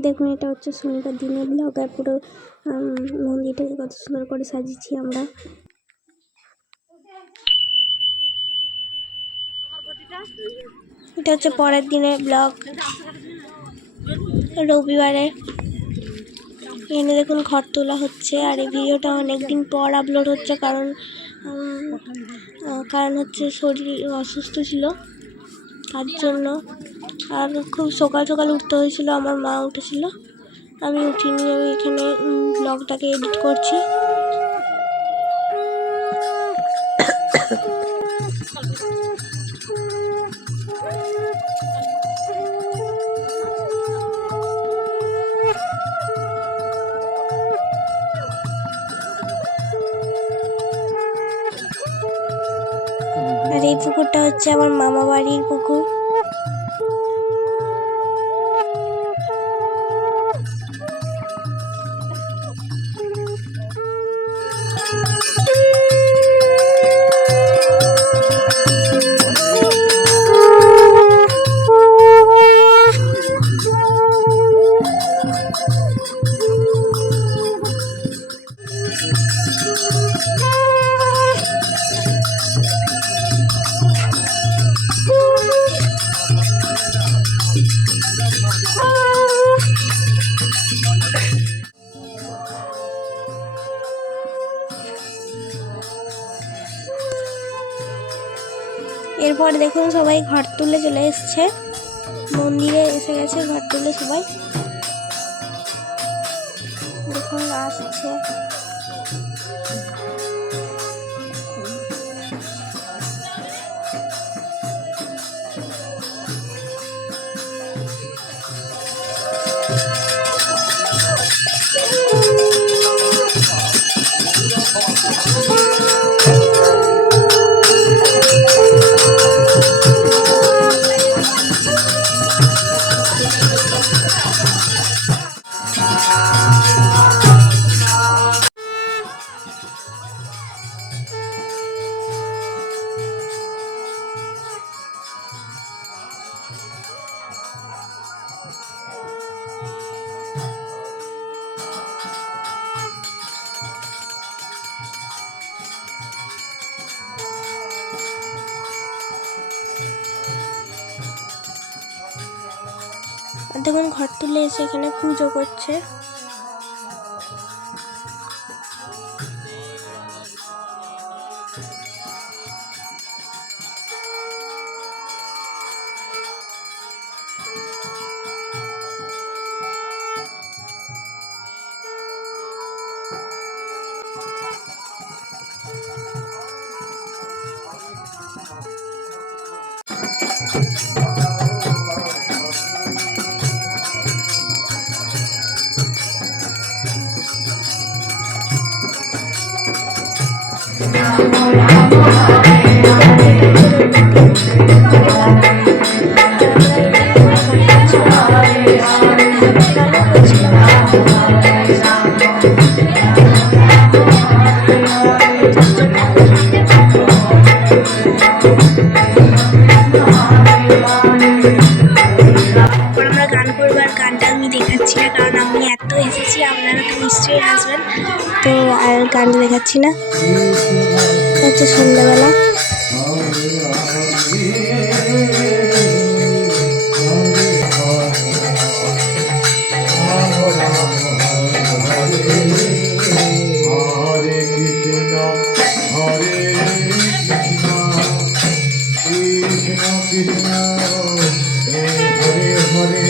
এই দেখুন, এটা হচ্ছে শনিবার দিনের ব্লগ আর পুরো মন্দিরটাকে কত সুন্দর করে সাজিয়েছি আমরা। এটা হচ্ছে পরের দিনের ব্লগ রবিবারে। এখানে দেখুন ঘর তোলা হচ্ছে আর এই ভিডিওটা অনেকদিন পর আপলোড হচ্ছে কারণ কারণ হচ্ছে শরীর অসুস্থ ছিল। তার জন্য। আর খুব সকাল সকাল উঠতে হয়েছিল আমার মা উঠেছিল। আমি উঠিনি আমি এখানে ব্লগটাকে এডিট করছি। পুকুরটা হচ্ছে আমার মামা বাড়ির পুকুর। এরপর দেখুন সবাই ঘর তুলে চলে এসছে। মন্দিরে এসে গেছে ঘর তুলে সবাই। দেখুন আসছে। আর দেখুন ঘর তুলে এসে এখানে পুজো করছে। এখন আপনারা তো আসবেন তো আর গানটা দেখাচ্ছি না। হচ্ছে সন্ধ্যাবেলা। হরে কৃষ্ণ হরে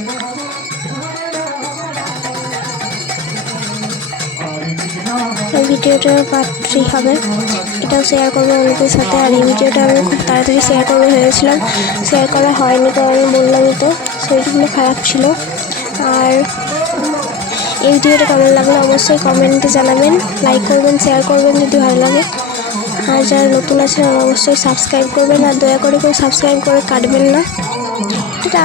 এই ভিডিওটার পার্ট থ্রি হবে। এটাও শেয়ার করব অনেকের সাথে। আর এই ভিডিওটা আমি খুব তাড়াতাড়ি শেয়ার করব ভেবেছিলাম। শেয়ার করা হয়নি কারণ আমি বললামই তো শরীরগুলো খারাপ ছিল। আর এই ভিডিওটা কেমন লাগল অবশ্যই কমেন্টে জানাবেন লাইক করবেন শেয়ার করবেন যদি ভালো লাগে। আর যারা নতুন আছেন, অবশ্যই সাবস্ক্রাইব করবেন। আর দয়া করে কেউ সাবস্ক্রাইব করে কাটবেন না। এটা